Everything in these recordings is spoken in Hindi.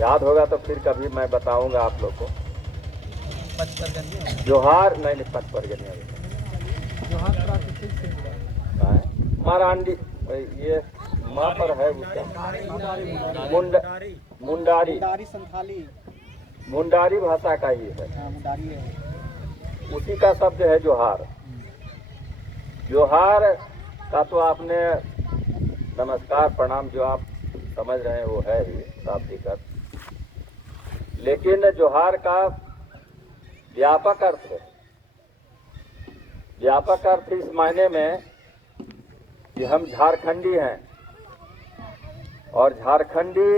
याद होगा तो फिर कभी मैं बताऊंगा आप लोग को। जोहार नहीं पचपरगनिया जोहार प्राकृतिक से जुड़ा है। मारांडी ये माँ पर है उसका मुंडारी मुंडारी संथाली मुंडारी भाषा का ही है। मुंडारी है। उसी का शब्द है जोहार। जोहार का तो आपने नमस्कार प्रणाम जो आप समझ रहे हैं वो है ही शाब्दिक अर्थ, लेकिन जोहार का व्यापक अर्थ है। व्यापक अर्थ इस मायने में कि हम झारखंडी हैं और झारखंडी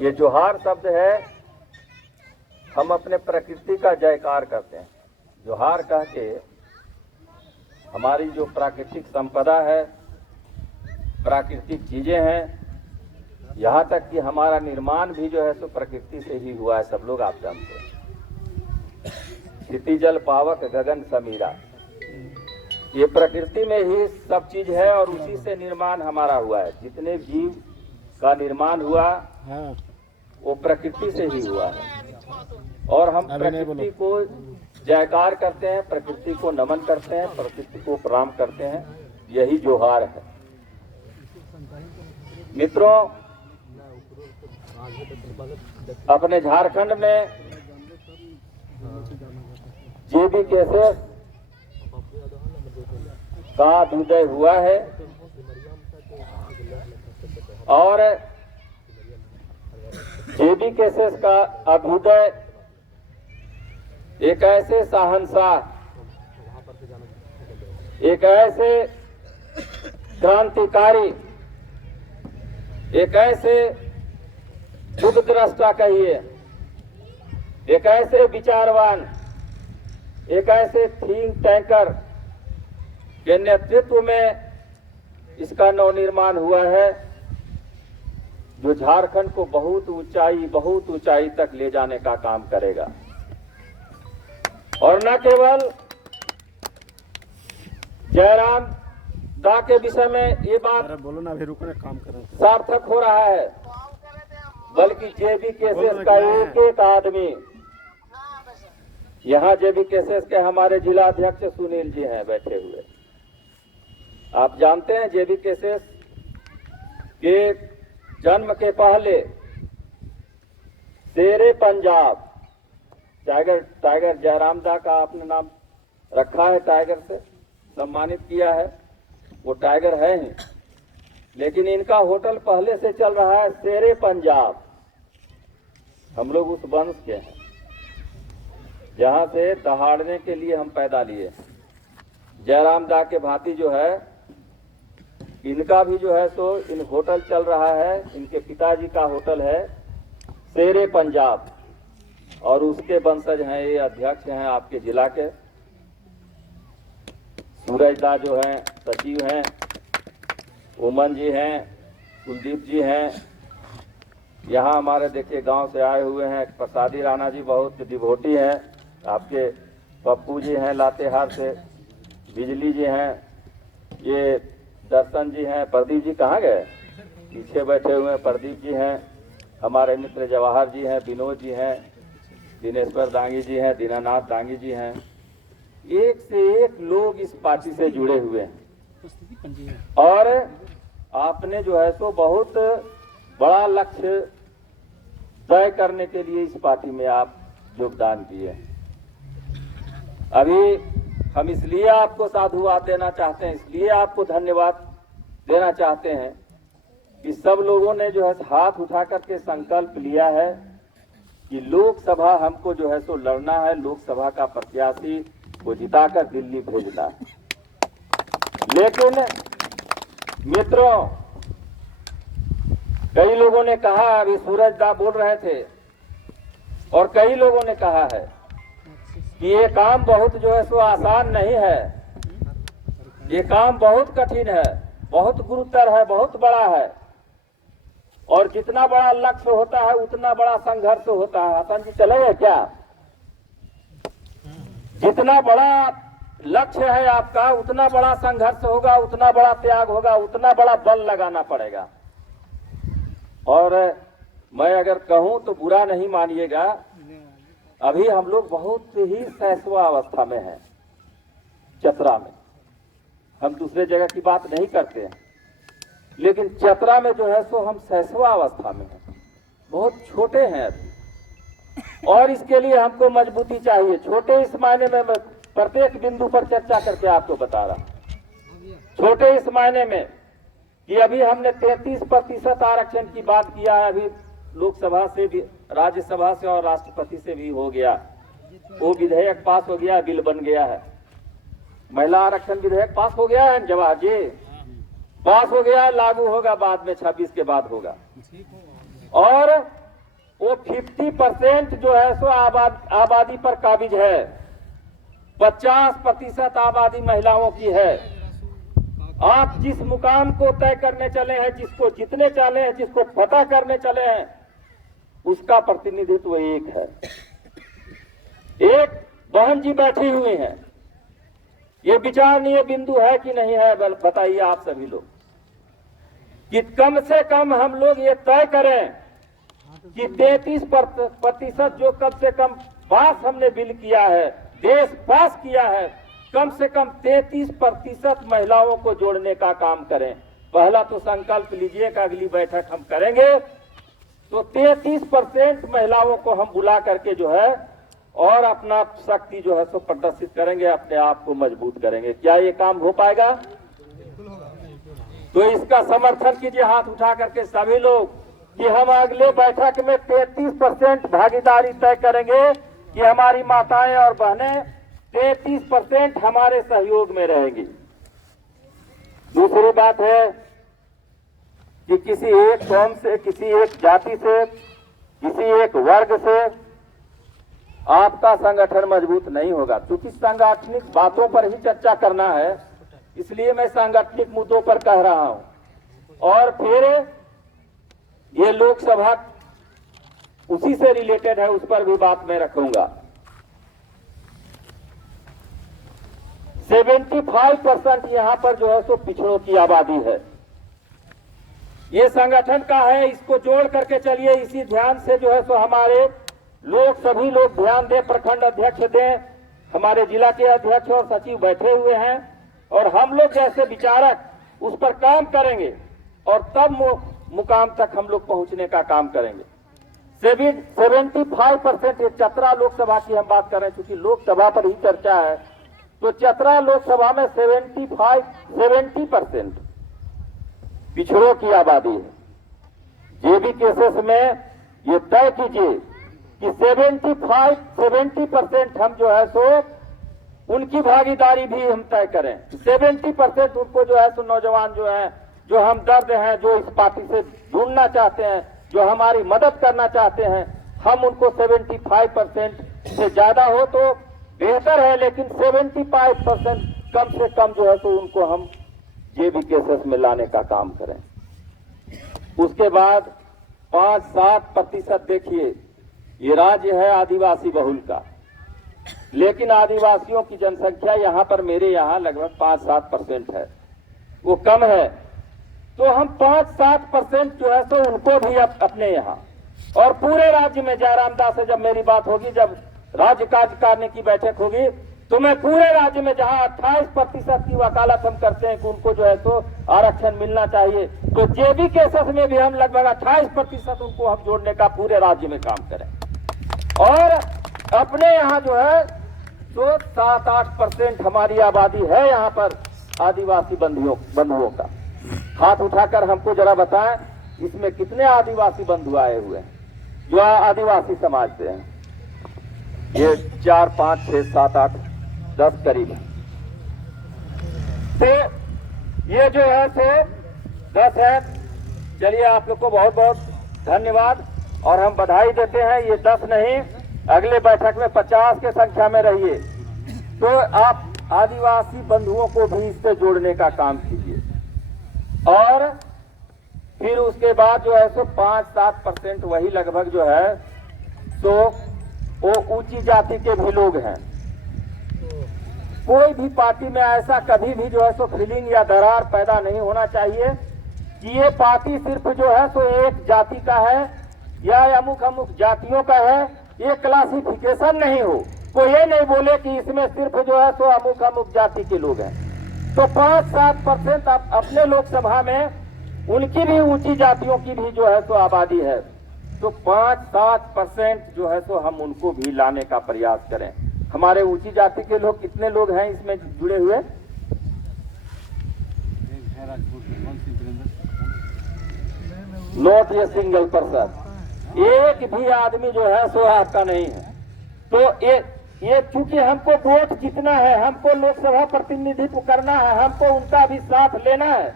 ये जोहार शब्द है, हम अपने प्रकृति का जयकार करते हैं। जोहार कह के हमारी जो प्राकृतिक संपदा है, प्राकृतिक चीजें हैं, यहाँ तक कि हमारा निर्माण भी जो है सो प्रकृति से ही हुआ है। सब लोग आप जानते हैं। क्षिति जल पावक गगन समीरा, ये प्रकृति में ही सब चीज है और उसी से निर्माण हमारा हुआ है। जितने जीव का निर्माण हुआ वो प्रकृति से ही हुआ है और हम प्रकृति को जयकार करते हैं, प्रकृति को नमन करते हैं, प्रकृति को प्रणाम करते हैं। यही जोहार है। मित्रों, अपने झारखंड में जेबी केसेस का अभ्युदय हुआ है और जेबी केसेस का अभ्युदय एक ऐसे शहंशाह, एक ऐसे क्रांतिकारी, एक ऐसे बुद्धद्रष्टा कहिए, एक ऐसे विचारवान, एक ऐसे थिंक टैंकर के नेतृत्व में इसका नवनिर्माण हुआ है, जो झारखंड को बहुत ऊंचाई तक ले जाने का काम करेगा। और न केवल जयराम दा के विषय में ये बात बोलो ना, अभी रुकने काम करें सार्थक हो रहा है, बल्कि जेबी केसेस का एक एक आदमी, यहाँ जेबी केसेस के हमारे जिला अध्यक्ष सुनील जी हैं बैठे हुए। आप जानते हैं जेबी केसेस के जन्म के पहले शेरे पंजाब टाइगर जयराम दा का आपने नाम रखा है, टाइगर से सम्मानित किया है, वो टाइगर है ही, लेकिन इनका होटल पहले से चल रहा है शेरे पंजाब। हम लोग उस वंश के हैं जहां से दहाड़ने के लिए हम पैदा लिए। जयराम दा के भांति जो है इनका भी जो है सो इन होटल चल रहा है। इनके पिताजी का होटल है शेरे पंजाब और उसके वंशज हैं, ये अध्यक्ष हैं आपके जिला के। सूरज दा जो हैं सचिव हैं, उमन जी हैं, कुलदीप जी हैं। यहाँ हमारे देखिए गांव से आए हुए हैं प्रसादी राणा जी, बहुत डिवोटी हैं आपके। पप्पू जी हैं लातेहार से, बिजली जी हैं, ये दर्शन जी हैं। प्रदीप जी कहाँ गए? पीछे बैठे हुए हैं। प्रदीप जी हैं, हमारे मित्र जवाहर जी हैं, विनोद जी हैं, दिनेश्वर दांगी जी हैं, दीनानाथ दांगी जी हैं। एक से एक लोग इस पार्टी से जुड़े हुए हैं और आपने जो है सो बहुत बड़ा लक्ष्य तय करने के लिए इस पार्टी में आप योगदान किए। अभी हम इसलिए आपको साधुवाद देना चाहते हैं, इसलिए आपको धन्यवाद देना चाहते हैं कि सब लोगों ने जो है हाथ उठा करके संकल्प लिया है कि लोकसभा हमको जो है सो लड़ना है, लोकसभा का प्रत्याशी को जिताकर दिल्ली भेजना है। लेकिन मित्रों, कई लोगों ने कहा, अभी सूरज दा बोल रहे थे और कई लोगों ने कहा है कि ये काम बहुत जो है सो आसान नहीं है, ये काम बहुत कठिन है, बहुत गुरुतर है, बहुत बड़ा है और जितना बड़ा लक्ष्य होता है उतना बड़ा संघर्ष होता है। हसन जी चलेंगे क्या? जितना बड़ा लक्ष्य है आपका उतना बड़ा संघर्ष होगा, उतना बड़ा त्याग होगा, उतना बड़ा बल लगाना पड़ेगा। और मैं अगर कहूं तो बुरा नहीं मानिएगा, अभी हम लोग बहुत ही सैसवा अवस्था में हैं चतरा में। हम दूसरे जगह की बात नहीं करते हैं, लेकिन चतरा में जो है सो हम सैसवा अवस्था में हैं, बहुत छोटे हैं अभी। और इसके लिए हमको मजबूती चाहिए। छोटे इस मायने में मैं प्रत्येक बिंदु पर चर्चा करके आपको बता रहा हूं। छोटे इस मायने में कि अभी हमने 33% आरक्षण की बात किया है, अभी लोकसभा से भी, राज्यसभा से और राष्ट्रपति से भी हो गया। वो विधेयक पास हो गया, बिल बन गया है। महिला आरक्षण विधेयक पास हो गया है जवाहर जी, पास हो गया, लागू होगा बाद में, 26 के बाद होगा। और वो 50% जो है सो आबादी पर काबिज है, 50% आबादी महिलाओं की है। आप जिस मुकाम को तय करने चले हैं, जिसको जीतने चले हैं, जिसको फतह करने चले हैं, उसका प्रतिनिधित्व एक है। एक बहन जी बैठी हुई हैं, ये विचारणीय बिंदु है कि नहीं है, बताइए आप सभी लोग कि कम से कम हम लोग ये तय करें कि 33% जो कम से कम पास हमने बिल किया है, देश पास किया है, कम से कम 33% महिलाओं को जोड़ने का काम करें। पहला तो संकल्प लीजिए कि अगली बैठक हम करेंगे तो 33% महिलाओं को हम बुला करके जो है और अपना शक्ति जो है सो प्रदर्शित करेंगे, अपने आप को मजबूत करेंगे। क्या ये काम हो पाएगा? तो इसका समर्थन कीजिए हाथ उठा करके सभी लोग कि हम अगले बैठक में 33% भागीदारी तय करेंगे कि हमारी माताएं और बहनें 33% हमारे सहयोग में रहेंगी। दूसरी बात है कि किसी एक कौम से, किसी एक जाति से, किसी एक वर्ग से आपका संगठन मजबूत नहीं होगा। क्योंकि सांगठनिक बातों पर ही चर्चा करना है, इसलिए मैं सांगठनिक मुद्दों पर कह रहा हूं। और फिर ये लोकसभा उसी से रिलेटेड है, उस पर भी बात मैं रखूंगा। 75% यहां पर जो है सो पिछड़ों की आबादी है। ये संगठन का है, इसको जोड़ करके चलिए। इसी ध्यान से जो है सो हमारे लोग, सभी लोग ध्यान दें, प्रखंड अध्यक्ष दें, हमारे जिला के अध्यक्ष और सचिव बैठे हुए हैं, और हम लोग जैसे विचारक उस पर काम करेंगे और तब मुकाम तक हम लोग पहुंचने का काम करेंगे। 75% चतरा लोकसभा की हम बात कर रहे हैं, क्योंकि लोकसभा पर ही चर्चा है। तो चतरा लोकसभा में 70% पिछड़ों की आबादी है। जेबी केसेस में ये तय कीजिए कि 70% हम जो है सो उनकी भागीदारी भी हम तय करें। 70% उनको जो है सो नौजवान जो है, जो हम दर्द हैं, जो इस पार्टी से जुड़ना चाहते हैं, जो हमारी मदद करना चाहते हैं, हम उनको 75% से ज्यादा हो तो बेहतर है, लेकिन 75% कम से कम जो है तो उनको हम जेबी केसेस में लाने का काम करें। उसके बाद 5-7% देखिए, ये राज्य है आदिवासी बहुल का, लेकिन आदिवासियों की जनसंख्या यहाँ पर, मेरे यहाँ लगभग 5-7% है, वो कम है। तो हम 5-7% जो है तो उनको भी अपने यहाँ, और पूरे राज्य में जयराम दास से जब मेरी बात होगी, जब राज्य कार्यकारिणी की बैठक होगी, तो मैं पूरे राज्य में जहां 28% की वकालत हम करते हैं कि उनको जो है तो आरक्षण मिलना चाहिए, तो जेबी केसेस में भी हम लगभग 28% उनको हम जोड़ने का पूरे राज्य में काम करें। और अपने यहाँ जो है तो 7-8% हमारी आबादी है यहाँ पर आदिवासी बंधुओं का। हाथ उठाकर हमको जरा बताएं, इसमें कितने आदिवासी बंधु आए हुए हैं जो आदिवासी समाज से हैं? ये 4, 5, 6, 7, 8, 10 करीब है। तो ये जो है से 10 है। चलिए, आप लोग को बहुत बहुत धन्यवाद और हम बधाई देते हैं। ये 10 नहीं, अगले बैठक में 50 के संख्या में रहिए। तो आप आदिवासी बंधुओं को भी इससे जोड़ने का काम कीजिए। और फिर उसके बाद जो है सो 5-7% वही लगभग जो है तो वो ऊंची जाति के भी लोग हैं। कोई भी पार्टी में ऐसा कभी भी जो है सो फीलिंग या दरार पैदा नहीं होना चाहिए कि ये पार्टी सिर्फ जो है सो एक जाति का है या अमुक अमुक जातियों का है, ये क्लासिफिकेशन नहीं हो। कोई ये नहीं बोले कि इसमें सिर्फ जो है सो अमुक अमुक जाति के लोग हैं। तो 5-7% अपने लोकसभा में उनकी भी ऊंची जातियों की भी जो है सो आबादी है। तो 5-7% जो है सो हम उनको भी लाने का प्रयास करें। हमारे ऊंची जाति के लोग कितने लोग हैं इसमें जुड़े हुए? नोट ये सिंगल पर्सन, एक भी आदमी जो है सो आपका नहीं है। तो ये चूंकि हमको वोट जीतना है, हमको लोकसभा प्रतिनिधित्व करना है, हमको उनका भी साथ लेना है,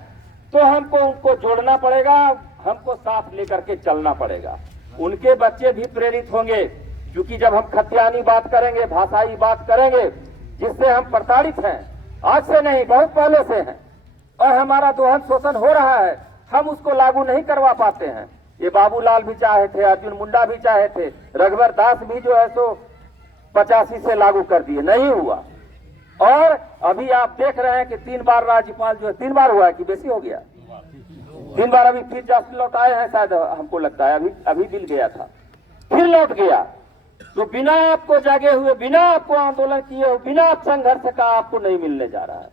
तो हमको उनको जोड़ना पड़ेगा, हमको साथ लेकर के चलना पड़ेगा। उनके बच्चे भी प्रेरित होंगे, क्योंकि जब हम खतियानी बात करेंगे, भाषाई बात करेंगे, जिससे हम प्रताड़ित हैं, आज से नहीं बहुत पहले से हैं, और हमारा दोहन शोषण हो रहा है, हम उसको लागू नहीं करवा पाते हैं। ये बाबूलाल भी चाहे थे, अर्जुन मुंडा भी चाहे थे, रघुवर दास भी जो है सो 85 से लागू कर दिए, नहीं हुआ। और अभी आप देख रहे हैं कि 3 बार राज्यपाल जो है, 3 बार हुआ है कि बेसी हो गया, 3 बार अभी फिर जस्ट लौट आए हैं, शायद हमको लगता है अभी बिल गया था, फिर लौट गया। तो बिना आपको जागे हुए, बिना आपको आंदोलन किए हुए, बिना आप संघर्ष का आपको नहीं मिलने जा रहा है।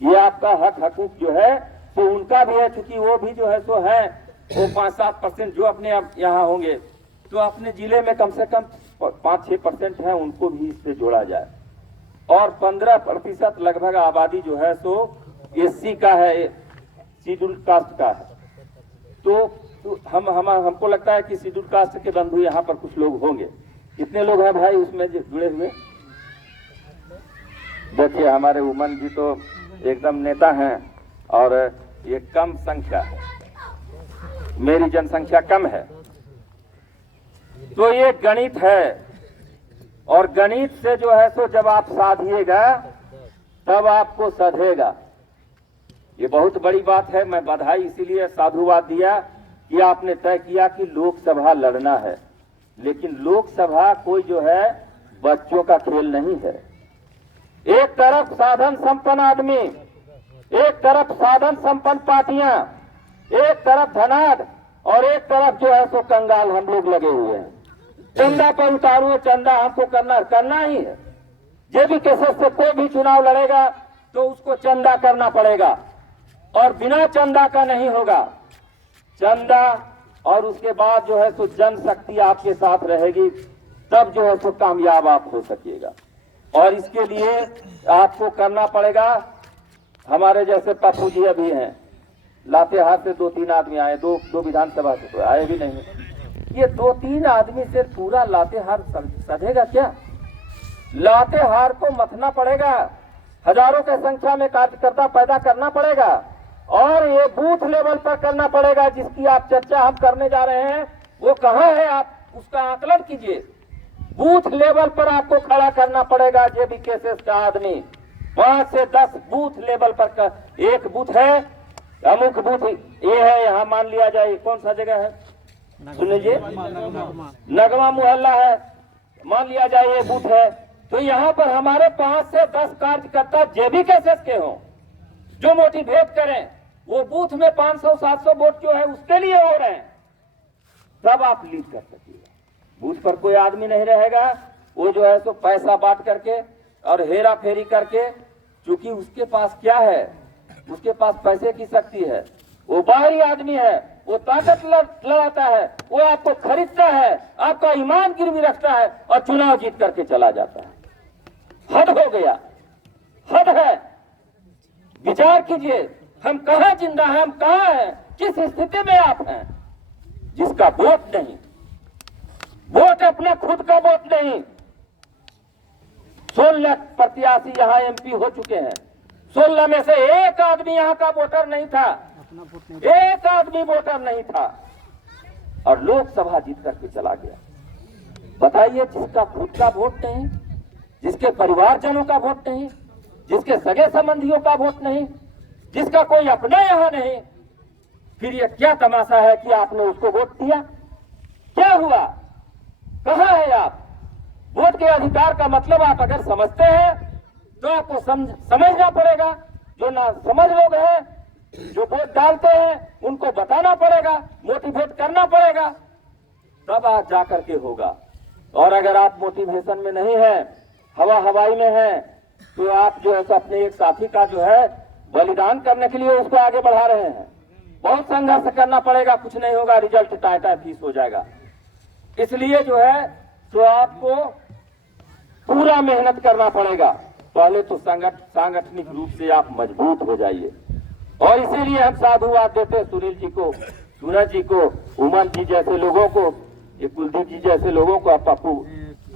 ये आपका हक हकूक जो है तो उनका भी है, क्योंकि वो भी जो है सो है, वो 5-7% जो अपने यहाँ होंगे, तो अपने जिले में कम से कम 5-6% है, उनको भी इससे जोड़ा जाए। और 15% लगभग आबादी जो है सो SC का है, शेड्यूल कास्ट का है। तो हमको लगता है कि शेड्यूल कास्ट के बंधु यहाँ पर कुछ लोग होंगे। कितने लोग हैं भाई उसमें जुड़े हुए? देखिए हमारे उमन जी तो एकदम नेता हैं, और ये कम संख्या है, मेरी जनसंख्या कम है। तो ये गणित है, और गणित से जो है सो जब आप साधिएगा तब आपको सधेगा। ये बहुत बड़ी बात है। मैं बधाई इसीलिए साधुवाद दिया कि आपने तय किया कि लोकसभा लड़ना है, लेकिन लोकसभा कोई जो है बच्चों का खेल नहीं है। एक तरफ साधन संपन्न आदमी, एक तरफ साधन संपन्न पार्टियां, एक तरफ धनाढ्य, और एक तरफ जो है सो कंगाल हम लोग लगे हुए हैं। चंदा पर उतारू, चंदा हमको करना ही है। जेबी केसेस से कोई भी चुनाव लड़ेगा तो उसको चंदा करना पड़ेगा, और बिना चंदा का नहीं होगा। चंदा और उसके बाद जो है सो जनशक्ति आपके साथ रहेगी, तब जो है सो कामयाब आप हो सकिएगा। और इसके लिए आपको करना पड़ेगा। हमारे जैसे पप्पू जी अभी हैं, लातेहार से 2-3 आदमी आए, दो विधानसभा से तो आए भी नहीं। ये 2-3 आदमी से पूरा लातेहार सधेगा क्या? लातेहार को मथना पड़ेगा, हजारों के संख्या में कार्यकर्ता पैदा करना पड़ेगा, और ये बूथ लेवल पर करना पड़ेगा। जिसकी आप चर्चा हम करने जा रहे हैं वो कहाँ है, आप उसका आकलन कीजिए। बूथ लेवल पर आपको खड़ा करना पड़ेगा। जेबी केसेस का आदमी 5 से 10 बूथ लेवल पर एक बूथ है, अमुक बूथ ये है, यहाँ मान लिया जाए कौन सा जगह है, सुन लीजिए, नगमा मोहल्ला है, मान लिया जाए ये बूथ है। तो यहाँ पर हमारे 5 से 10 कार्यकर्ता जेबी केसेस के हों, जो मोटिवेट करें। वो बूथ में 500-700 वोट जो है उसके लिए हो रहे हैं, तब आप लीड कर सकिएगा। बूथ पर कोई आदमी नहीं रहेगा, वो जो है सो पैसा बांट करके और हेरा फेरी करके, क्योंकि उसके पास क्या है, उसके पास पैसे की शक्ति है, वो बाहरी आदमी है, वो ताकत लड़ाता है, वो आपको खरीदता है, आपका ईमान गिरवी रखता है और चुनाव जीत करके चला जाता है। हद हो गया, हद है। विचार कीजिए, हम कहाँ जिंदा हैं, हम कहाँ हैं, किस स्थिति में आप हैं? जिसका वोट नहीं, वोट अपना खुद का वोट नहीं। 16 प्रत्याशी यहाँ MP हो चुके हैं, 16 में से एक आदमी यहाँ का वोटर नहीं था, एक आदमी वोटर नहीं था, और लोकसभा जीत करके चला गया। बताइए, जिसका खुद का वोट नहीं, जिसके परिवारजनों का वोट नहीं, जिसके सगे संबंधियों का वोट नहीं, जिसका कोई अपना यहाँ नहीं, फिर ये क्या तमाशा है कि आपने उसको वोट दिया? क्या हुआ? कहाँ है आप? वोट के अधिकार का मतलब आप अगर समझते हैं तो आपको समझना पड़ेगा। जो ना समझ लोग हैं, जो वोट डालते हैं, उनको बताना पड़ेगा, मोटिवेट करना पड़ेगा। तब आज जा करके होगा। और अगर आप मोटिवेशन में नहीं है, हवा हवाई में है, तो आप जो है सो अपने एक साथी का जो है बलिदान करने के लिए उसको आगे बढ़ा रहे हैं। बहुत संघर्ष करना पड़ेगा, कुछ नहीं होगा, रिजल्ट टाटा फीस हो जाएगा। इसलिए जो है तो आपको पूरा मेहनत करना पड़ेगा। पहले तो सांगठनिक रूप से आप मजबूत हो जाइए। और इसीलिए हम साधुवाद देते हैं सुनील जी को, सूरज जी को, उमन जी जैसे लोगों को, ये कुलदीप जी जैसे लोगों को, पप्पू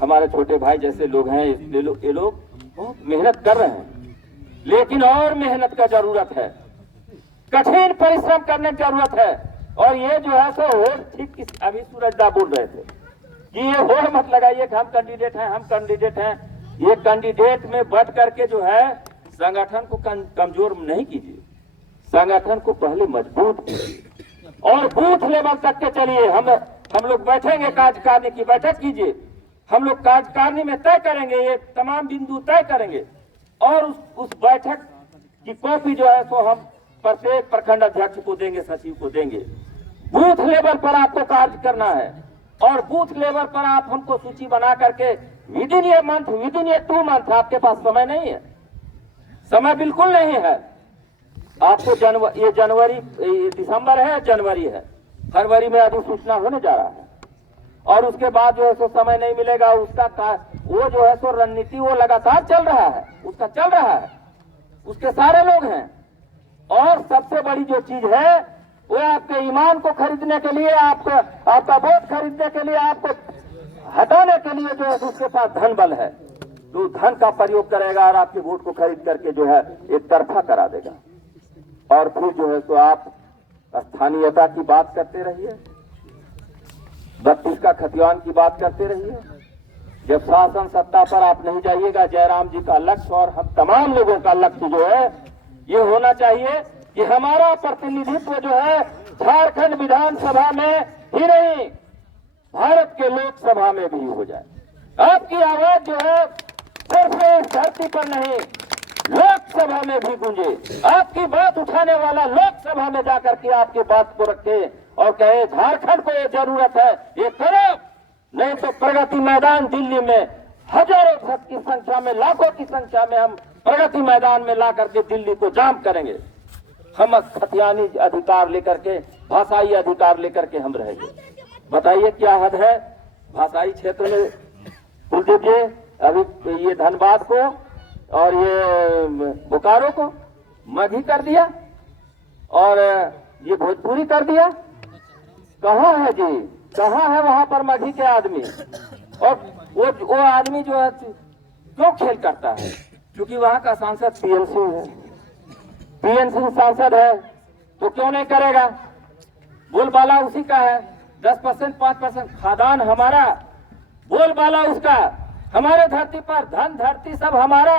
हमारे छोटे भाई जैसे लोग हैं, ये लोग बहुत मेहनत कर रहे हैं। लेकिन और मेहनत का जरूरत है, कठिन परिश्रम करने की जरूरत है। और ये जो है सो होड़, ठीक अभी सूरज दा बोल रहे थे कि ये होड़ मत लगाइए कि हम कैंडिडेट हैं, हम कैंडिडेट हैं। ये कैंडिडेट में बढ़ करके जो है संगठन को कमजोर नहीं कीजिए, संगठन को पहले मजबूत कीजिए और बूथ लेवल तक के चलिए। हम लोग बैठेंगे, कार्यकारिणी की बैठक कीजिए, हम लोग कार्यकारिणी में तय करेंगे, ये तमाम बिंदु तय करेंगे। और उस बैठक की कॉपी जो है सो हम प्रत्येक प्रखंड अध्यक्ष को देंगे, सचिव को देंगे। बूथ लेवल पर आपको कार्य करना है और बूथ लेवल पर आप हमको सूची बना करके with in a month, with in A 2 month, आपके पास समय नहीं है, समय बिल्कुल नहीं है। आपको ये जनवरी, दिसंबर है, जनवरी है, फरवरी में अधिसूचना होने जा रहा है और उसके बाद जो है सो समय नहीं मिलेगा। उसका वो जो है सो रणनीति वो लगातार चल रहा है, उसका चल रहा है, उसके सारे लोग हैं। और सबसे बड़ी जो चीज है वो आपके ईमान को खरीदने के लिए, आपका वोट खरीदने के लिए, आपको हटाने के लिए जो है उसके पास धन बल है, तो धन का प्रयोग करेगा और आपके वोट को खरीद करके जो है एक तरफा करा देगा। और फिर जो है तो आप स्थानीयता की बात करते रहिए, 32 का खतियान की बात करते रहिए। जब शासन सत्ता पर आप नहीं जाइएगा, जयराम जी का लक्ष्य और हम तमाम लोगों का लक्ष्य जो है ये होना चाहिए कि हमारा प्रतिनिधित्व जो है झारखंड विधानसभा में ही नहीं, भारत के लोकसभा में भी हो जाए। आपकी आवाज जो है सिर्फ इस धरती पर नहीं, लोकसभा में भी गूंजे। आपकी बात उठाने वाला लोकसभा में जाकर के आपकी बात को रखे और कहे झारखंड को ये जरूरत है, ये करो। नहीं तो प्रगति मैदान दिल्ली में हजारों की संख्या में, लाखों की संख्या में हम प्रगति मैदान में ला करके दिल्ली को जाम करेंगे। हम खतियानी अधिकार लेकर के, भाषाई अधिकार लेकर के हम रहेंगे। बताइए क्या हद है भाषाई क्षेत्र में? कुलदीप जी, अभी ये धनबाद को और ये बोकारो को मगही कर दिया और ये भोजपुरी कर दिया। कहाँ है जी, कहाँ है वहां पर मगही के आदमी? और वो आदमी जो है क्यों खेल करता है? क्योंकि वहां का सांसद पीएन सिंह है, पीएन सिंह सांसद है, तो क्यों नहीं करेगा? बोलबाला उसी का है, 10%, 5% खादान हमारा, बोलबाला उसका, हमारे धरती पर धन धरती सब हमारा।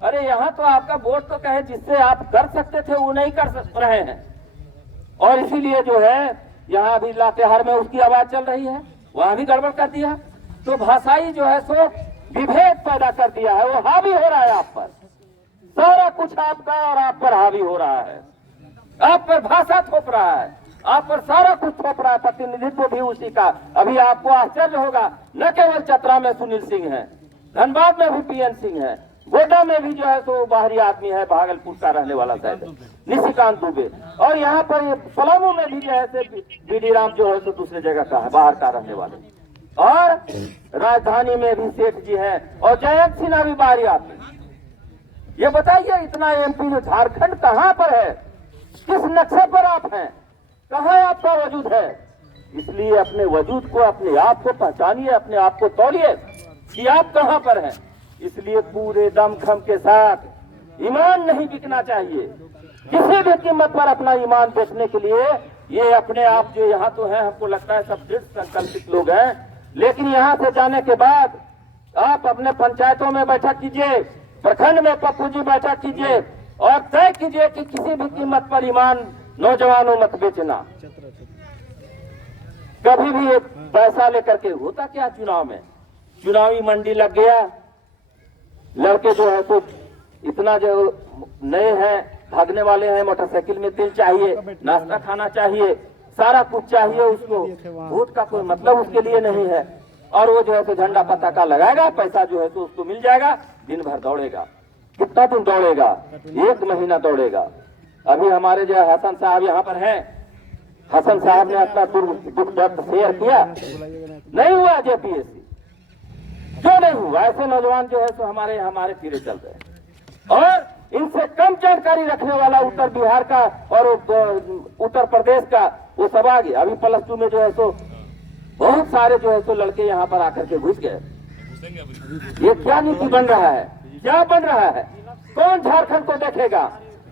अरे यहाँ तो आपका वोट तो कहे जिससे आप कर सकते थे वो नहीं कर रहे हैं। और इसीलिए जो है यहाँ भी लातेहार में उसकी आवाज चल रही है, वहां भी गड़बड़ कर दिया। तो भाषाई जो है सो विभेद पैदा कर दिया है, वो हावी हो रहा है आप पर। सारा कुछ आपका और आप पर हावी हो रहा है, आप पर भाषा थोप रहा है, आप पर सारा कुछ थोप रहा है, प्रतिनिधित्व भी उसी का। अभी आपको आश्चर्य होगा, न केवल चतरा में सुनील सिंह है, धनबाद में भी पीएन सिंह है, गोड्डा में भी जो है तो बाहरी आदमी है, भागलपुर का रहने वाला शायद निशिकांत दुबे, और यहाँ पर पलामू में भी जो है बीडी राम जो है तो दूसरे जगह का है, बाहर का रहने वाले। और राजधानी में भी सेठ जी है और जयंत सिन्हा भी बाहरी आदमी। ये बताइए इतना एमपी जो झारखंड कहाँ पर है, किस नक्शे पर आप हैं, कहाँ आपका वजूद है? इसलिए अपने वजूद को, अपने आप को पहचानिए, अपने आप को तौलिए कि आप कहाँ पर हैं। इसलिए पूरे दमखम के साथ ईमान नहीं बिकना चाहिए, किसी भी कीमत पर अपना ईमान बेचने के लिए। ये अपने आप जो यहाँ तो है, हमको लगता है सब दृढ़ संकल्पित लोग हैं, लेकिन यहाँ से जाने के बाद आप अपने पंचायतों में बैठक कीजिए, प्रखंड में पप्पू जी बैठक कीजिए और तय कीजिए कि किसी भी कीमत पर ईमान नौजवानों मत बेचना। कभी भी पैसा लेकर के होता क्या चुनाव में, चुनावी मंडी लग गया, लड़के जो है तो इतना जो नए हैं, भागने वाले हैं, मोटरसाइकिल में तेल चाहिए, नाश्ता खाना चाहिए, सारा कुछ चाहिए उसको, वोट का कोई मतलब उसके लिए नहीं है। और वो जो है तो झंडा पताका लगाएगा, पैसा जो है तो उसको मिल जाएगा, दिन भर दौड़ेगा। कितना दिन दौड़ेगा? 1 महीना दौड़ेगा। अभी हमारे जो हसन साहब यहाँ पर हैं, हसन साहब ने अपना दुख दर्द शेयर किया, नहीं हुआ जेपीएससी, क्यों नहीं हुआ? ऐसे नौजवान जो है तो हमारे पीछे चल रहे हैं। और इनसे कम जानकारी रखने वाला उत्तर बिहार का और उत्तर प्रदेश का वो सब आ गया। अभी +2 में जो है तो बहुत सारे जो है तो लड़के यहाँ पर आकर के घुस गए। ये क्या नीति बन रहा है? क्या बन रहा है? कौन झारखंड को देखेगा?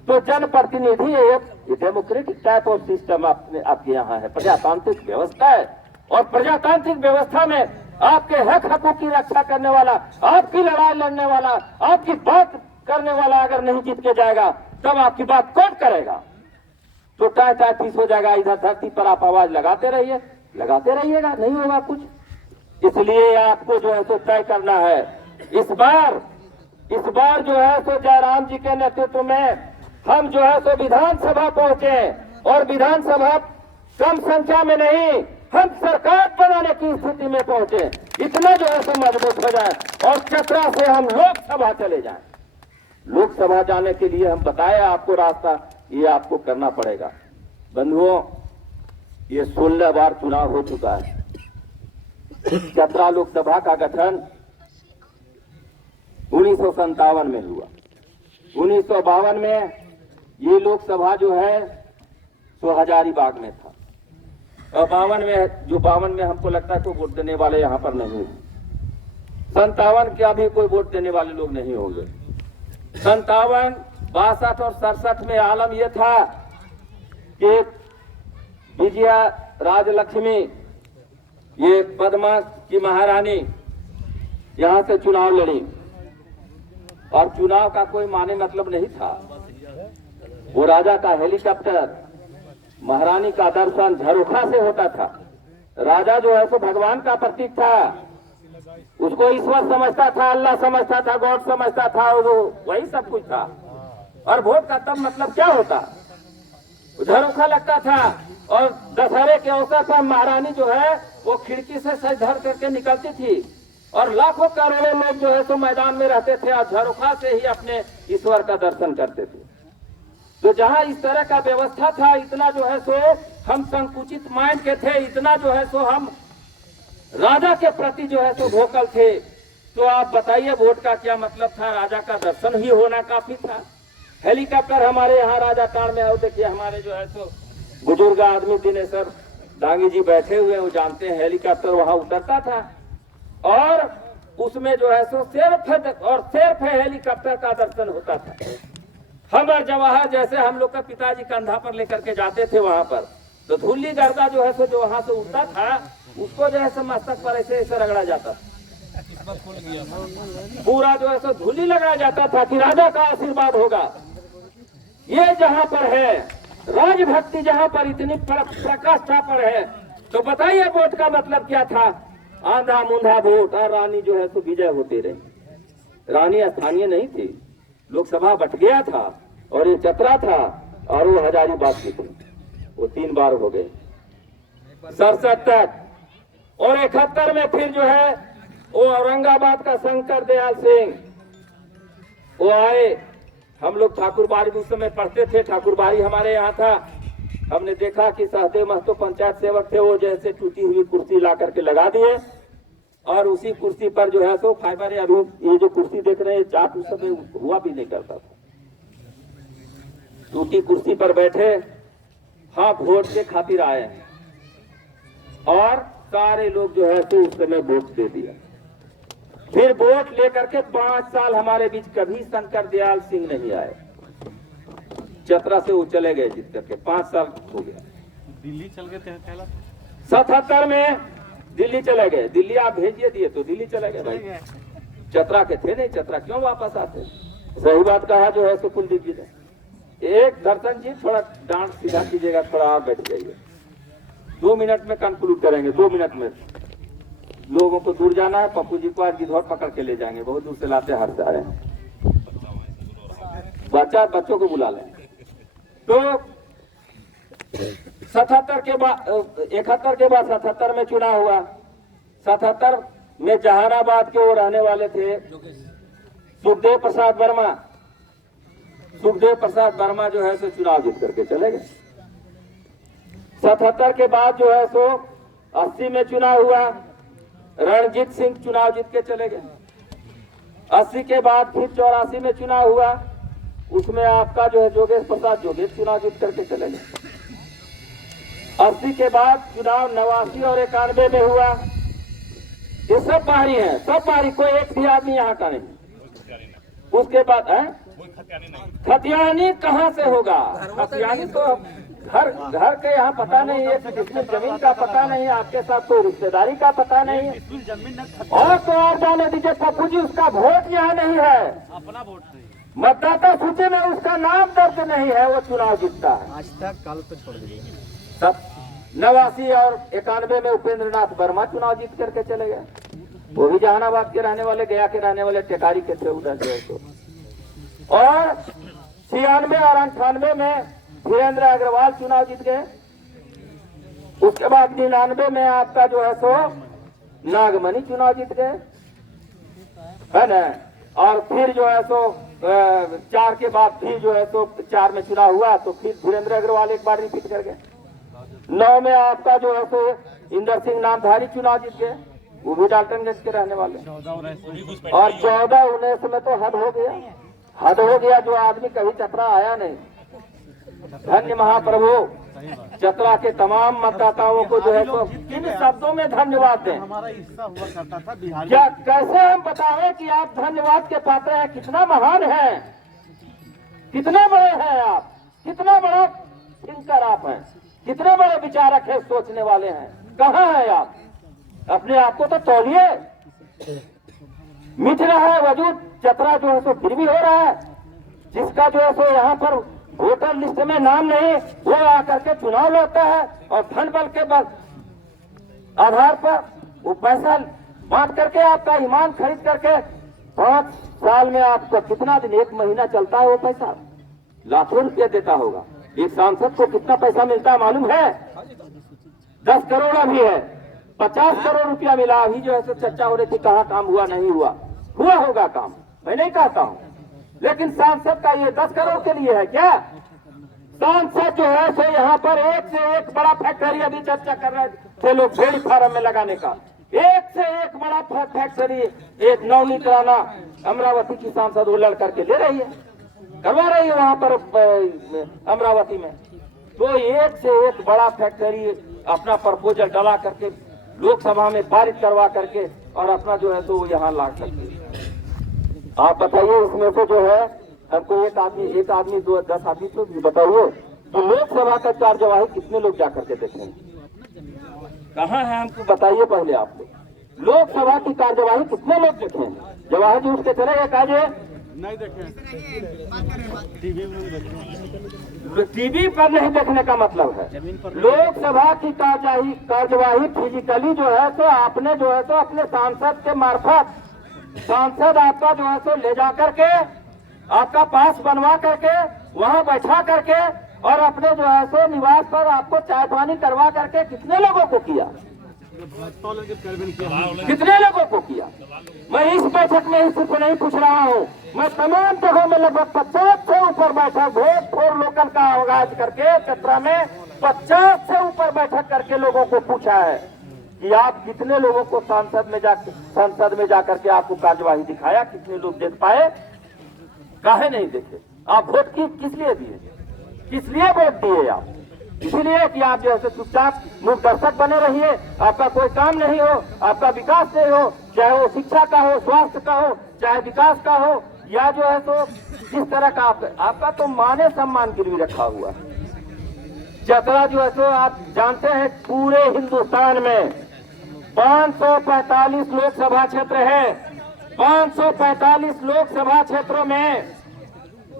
तो जनप्रतिनिधि एक डेमोक्रेटिक टाइप ऑफ सिस्टम आपके यहाँ है, प्रजातांत्रिक व्यवस्था है। और प्रजातांत्रिक व्यवस्था में आपके हक हकूक की रक्षा करने वाला, आपकी लड़ाई लड़ने वाला, आपकी बात करने वाला अगर नहीं जीत के जाएगा तब आपकी बात कौन करेगा? तो टाई टाई पीस हो जाएगा। इधर धरती पर आप आवाज लगाते रहिएगा, नहीं होगा कुछ। इसलिए आपको जो है तो तय करना है। इस बार जो है तो जयराम जी के नेतृत्व में हम जो है तो विधानसभा पहुंचे, और विधानसभा कम संख्या में नहीं, हम सरकार बनाने की स्थिति में पहुंचे। इतना जो है तो मजबूत हो जाए और चतरा से हम लोकसभा चले जाएं। लोकसभा जाने के लिए हम बताए आपको रास्ता, ये आपको करना पड़ेगा। बंधुओं, ये 16 बार चुनाव हो चुका है। चतरा लोकसभा का गठन 1957 में हुआ। 1952 में ये लोकसभा जो है तो हजारीबाग में था। और 52 में हमको लगता है कोई वोट देने वाले यहाँ पर नहीं है। 57 का भी कोई वोट देने वाले लोग नहीं होंगे। 57, 62 और 67 में आलम यह था कि विजया राजलक्ष्मी, ये पद्मा की महारानी यहां से चुनाव लड़ी, और चुनाव का कोई माने मतलब नहीं था। वो राजा का हेलीकॉप्टर, महारानी का दर्शन झरोखा से होता था। राजा जो है तो भगवान का प्रतीक था, उसको ईश्वर समझता था, अल्लाह समझता था, गॉड समझता था, वो वही सब कुछ था। और वोट का तब मतलब क्या होता? झरोखा लगता था, और दशहरे के अवसर पर महारानी जो है वो खिड़की से सज धर करके निकलती थी, और लाखों करोड़ों लोग जो है तो मैदान में रहते थे और झरोखा से ही अपने ईश्वर का दर्शन करते थे। तो जहां इस तरह का व्यवस्था था, इतना जो है सो हम संकुचित माइंड के थे, इतना जो है सो हम राजा के प्रति जो है सो वोकल थे। तो आप बताइए वोट का क्या मतलब था? राजा का दर्शन ही होना काफी था। हेलीकॉप्टर हमारे यहाँ राजा टाड़ में आओ, देखिए हमारे जो है सो बुजुर्ग आदमी दिनेश्वर डांगी जी बैठे हुए, वो जानते हैं हेलीकॉप्टर वहां उतरता था, और उसमें जो है सो सिर्फ हेलीकॉप्टर का दर्शन होता था। हमर जवाहर जैसे हम लोग का पिताजी कंधा पर लेकर के जाते थे वहां पर, तो धूली गर्दा जो है सो जो वहां से उड़ता था, उसको जो है सो मस्तक पर ऐसे रगड़ा जाता था। पूरा जो है सो धूली लगाया जाता था कि राजा का आशीर्वाद होगा। ये जहां पर है राजभक्ति, जहां पर इतनी प्रकाष्ठा पर है, तो बताइए वोट का मतलब क्या था? आंधा मुंधा वोट, और रानी जो है तो विजय होती रही। रानी स्थानीय नहीं थी, लोकसभा बट गया था, और ये चतरा था, और वो हजारीबाग की थी। वो 3 बार हो गए। 67 तक, और 71 में फिर जो है वो औरंगाबाद का शंकर दयाल सिंह वो आए। हम लोग ठाकुरबाड़ी उस समय पढ़ते थे, ठाकुरबाड़ी हमारे यहाँ था। हमने देखा कि सहदेव महतो पंचायत सेवक थे, वो जैसे टूटी हुई कुर्सी ला करके लगा दिए, और उसी कुर्सी पर जो है तो फाइबर, अभी ये जो कुर्सी देख रहे हैं जाट उस समय हुआ भी नहीं करता था। टूटी कुर्सी पर बैठे, हाँ वोट के खातिर आए हैं, और सारे लोग जो है तो उस समय वोट दे दिया। फिर वोट लेकर के 5 साल हमारे बीच कभी शंकर दयाल सिंह नहीं आए। चतरा से वो चले गए जीत करके, 5 साल हो गया। दिल्ली चल गए थे 77 में दिल्ली चले गए। दिल्ली आप भेजिए दिए तो दिल्ली चले गए भाई। चतरा के थे नहीं, चतरा क्यों वापस आते? सही बात कहा जो है तो कुलदीप जी ने। एक दर्शन जी थोड़ा डांट सीधा कीजिएगा, थोड़ा आप बैठ जाइए। 2 मिनट में कंक्लूड करेंगे, 2 मिनट में। लोगों को दूर जाना है, पप्पू जी को आज गिद्धौर पकड़ के ले जाएंगे, बहुत दूर से लाते हाथ से आ रहे हैं। बच्चों को बुला लें। तो 77 के बाद 71 के बाद 77 में चुनाव हुआ। 77 में जहानाबाद के वो रहने वाले थे सुखदेव प्रसाद वर्मा। सुखदेव प्रसाद वर्मा जो है सो चुनाव जीत करके चले गए। 77 के बाद जो है सो 80 में चुनाव हुआ, रणजीत सिंह चुनाव जीत के चले गए। 80 के बाद फिर 84 में चुनाव हुआ, उसमें आपका जो है जोगेश प्रसाद जोगेश चुनाव जीत करके चले गए। 80 के बाद चुनाव 89 और 91 में हुआ। ये सब बाहरी हैं, सब बाहरी, कोई एक भी आदमी यहाँ का नहीं। उसके बाद है खतियानी कहाँ से होगा? खतियानी तो घर घर के यहाँ पता नहीं है, जिसमें जमीन का पता नहीं है, आपके साथ कोई रिश्तेदारी का पता नहीं है। और तो और जाने दीजिए पप्पू जी, उसका वोट यहाँ नहीं है, अपना वोट नहीं। मतदाता सूची में उसका नाम दर्ज नहीं है, वो चुनाव जीतता है। आज तक कल तो छोड़ दीजिए। सब 89 और 91 में उपेंद्र नाथ वर्मा चुनाव जीत करके चले गए। वो भी जहानाबाद के रहने वाले, गया के रहने वाले, टेकारी के थे उधर जो है तो। और 96 और 98 में धीरेन्द्र अग्रवाल चुनाव जीत गए। उसके बाद 99 में आपका जो है सो नागमणि चुनाव जीत गए, है ना। और फिर जो है सो 4 के बाद फिर जो है सो 4 में चुनाव हुआ, तो फिर धीरेन्द्र अग्रवाल एक बार रिपीट कर गए। 9 में आपका जो है सो इंदर सिंह नामधारी चुनाव जीत गए, वो भी डाल्टनगंज के रहने वाले। और 14-19 में तो हद हो गया, हद हो गया। जो आदमी कभी चतरा आया नहीं, धन्य महाप्रभु चतरा के तमाम मतदाताओं को जो है तो किन शब्दों में धन्यवाद दें। हमारा हिस्सा हुआ करता था बिहार। क्या कैसे हम बताएं कि आप धन्यवाद के पात्र हैं? कितना महान है, कितने बड़े हैं आप, कितना बड़ा थिंकर आप हैं, कितने बड़े विचारक है, सोचने वाले हैं। कहाँ है आप? अपने आप को तो तौलिए। मिट रहा है वजूद चतरा जो है सो फिर भी हो रहा है। जिसका जो है सो यहाँ पर वोटर लिस्ट में नाम नहीं, वो आकर के चुनाव लड़ता है और धन बल के बल आधार पर वो पैसा बांट करके आपका ईमान खरीद करके 5 साल में आपको कितना दिन, 1 महीना चलता है वो पैसा, लाखों रुपया देता होगा। एक सांसद को कितना पैसा मिलता है मालूम है? 10 करोड़ अभी है, 50 करोड़ रुपया मिला। अभी जो है सो चर्चा हो रही थी कहाँ काम हुआ नहीं हुआ, हुआ होगा काम, मैं नहीं कहता हूँ, लेकिन सांसद का ये 10 करोड़ के लिए है क्या? सांसद जो है सो यहाँ पर एक से एक बड़ा फैक्ट्री, अभी चर्चा कर रहे थे लोग डेयरी फार्म में लगाने का, एक से एक बड़ा फैक्ट्री, एक नवनीत राणा अमरावती की सांसद वो लड़ करके ले रही है, करवा रही है वहां पर अमरावती में। तो एक से एक बड़ा फैक्ट्री अपना प्रपोजल डला करके लोकसभा में पारित करवा करके और अपना जो है तो यहाँ ला सकते। आप बताइए इसमें से जो है हमको एक आदमी 10 आदमी तो बताइए तो लोकसभा का कार्यवाही कितने लोग जाकर के देखेंगे? कहाँ है हमको बताइए पहले आप लोकसभा की कार्यवाही कितने लोग देखेंगे? जवाहर जी उठ के चले गए, काजे नहीं देखे, टीवी में नहीं देखे। टीवी पर नहीं देखने का मतलब है लोकसभा की कार्यवाही फिजिकली जो है तो आपने जो है तो अपने सांसद के मार्फत, सांसद आपका जो है तो ले जा करके आपका पास बनवा करके वहां बैठा करके और अपने जो है सो निवास पर आपको चाय पानी करवा करके कितने लोगों को किया? कितने लोगों को किया? मैं इस बैठक में सिर्फ नहीं पूछ रहा हूँ, मैं तमाम जगहों में लगभग 50 से ऊपर बैठक वोट फॉर लोकल का आगाज करके चतरा में 50 से ऊपर बैठक करके लोगों को पूछा है कि आप कितने लोगों को संसद में जाकर के आपको कार्यवाही दिखाया, कितने लोग देख पाए? काहे नहीं देखे? आप वोट किस लिए दिए? किस लिए वोट दिए आप? इसलिए कि आप जैसे चुपचाप मुख दर्शक बने रहिए, आपका कोई काम नहीं हो, आपका विकास नहीं हो, चाहे वो शिक्षा का हो, स्वास्थ्य का हो, चाहे विकास का हो, या जो है तो जिस तरह का आपका तो माने सम्मान गिरवी रखा हुआ है। चतरा जो है तो आप जानते हैं पूरे हिंदुस्तान में 545 लोकसभा क्षेत्र है। 545 लोकसभा क्षेत्रों में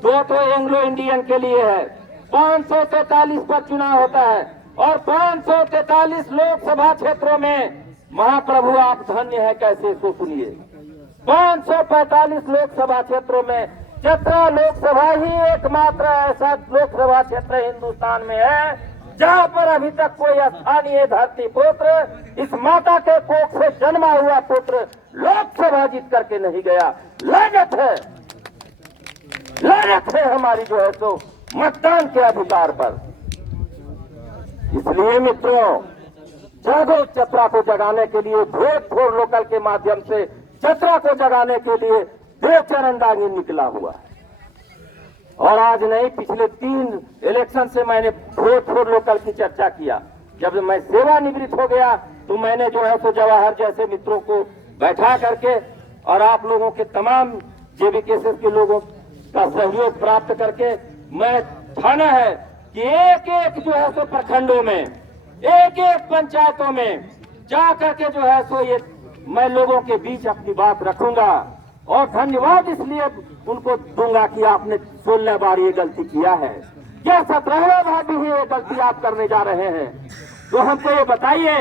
2 तो एंग्लो इंडियन के लिए है, 543 पर चुनाव होता है और 543 लोकसभा क्षेत्रों में महाप्रभु आप धन्य है कैसे, सो सुनिए। 545 लोकसभा क्षेत्रों में चतरा लोकसभा ही एकमात्र ऐसा लोकसभा क्षेत्र हिंदुस्तान में है जहाँ पर अभी तक कोई स्थानीय धरती पुत्र इस माता के कोख से जन्मा हुआ पुत्र लोकसभा जीत करके नहीं गया। लानत है हमारी जो है तो मतदान के अधिकार पर। इसलिए मित्रों, जागो चतरा को जगाने के लिए वोट फॉर लोकल के माध्यम से चतरा को जगाने के लिए बेचरंदागी निकला हुआ है। और आज नहीं, पिछले 3 इलेक्शन से मैंने वोट फॉर लोकल की चर्चा किया। जब मैं सेवानिवृत्त हो गया तो मैंने जो है तो जवाहर जैसे मित्रों को बैठा करके और आप लोगों के तमाम जेबीकेएसएस के लोगों का सहयोग प्राप्त करके मैं ठाना है कि एक एक जो है सो प्रखंडों में, एक एक पंचायतों में जा करके जो है सो ये मैं लोगों के बीच अपनी बात रखूंगा। और धन्यवाद इसलिए उनको दूंगा कि आपने 16 बार ये गलती किया है, क्या 17वां बार भी ये गलती आप करने जा रहे हैं। तो हमको ये बताइए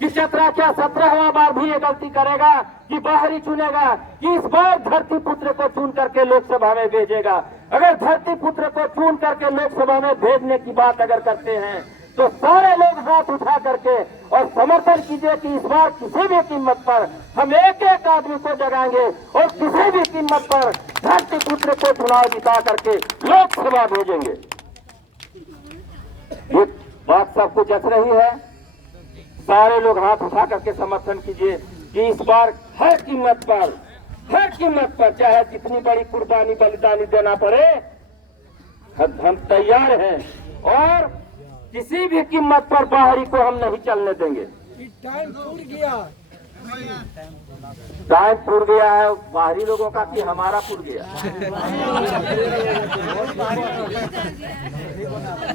कि चतरा क्या 17वां बार भी ये गलती करेगा कि बाहरी चुनेगा, कि इस बार धरती पुत्र को चुन करके लोकसभा में भेजेगा। अगर धरती पुत्र को चुन करके लोकसभा में भेजने की बात अगर करते हैं तो सारे लोग हाथ उठा करके और समर्थन कीजिए कि इस बार किसी भी कीमत पर हम एक एक आदमी को जगाएंगे और किसी भी कीमत पर धरती पुत्र को चुनाव जिता करके लोकसभा भेजेंगे। ये बात सबको जच रही है? सारे लोग हाथ उठा करके समर्थन कीजिए कि इस बार हर कीमत पर चाहे जितनी बड़ी कुर्बानी बलिदानी देना पड़े हम तैयार हैं और किसी भी कीमत पर बाहरी को हम नहीं चलने देंगे। टाइम पूर गया, टाइम पूर गया है बाहरी लोगों का कि हमारा पूर गया।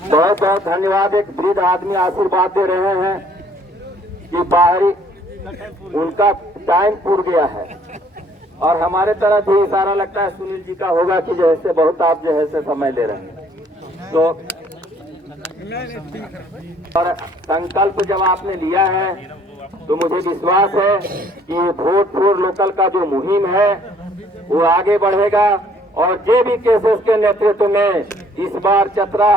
बहुत बहुत धन्यवाद। एक वृद्ध आदमी आशीर्वाद दे रहे हैं कि बाहरी उनका टाइम पूर गया है और हमारे तरफ भी इशारा लगता है सुनील जी का होगा कि जैसे बहुत आप जो है समय ले रहे हैं। तो और संकल्प जब आपने लिया है तो मुझे विश्वास है कि वोट फॉर लोकल का जो मुहिम है वो आगे बढ़ेगा और जेबीकेएसएस के नेतृत्व में इस बार चतरा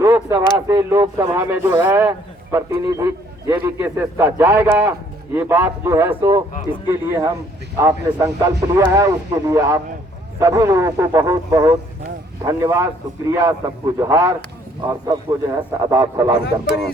लोकसभा से लोकसभा में जो है प्रतिनिधि जेबीकेएसएस का जाएगा। ये बात जो है सो इसके लिए हम आपने संकल्प लिया है, उसके लिए आप सभी लोगों को बहुत बहुत धन्यवाद, शुक्रिया, सबको जोहार और सबको जो है आदाब सलाम करते हैं।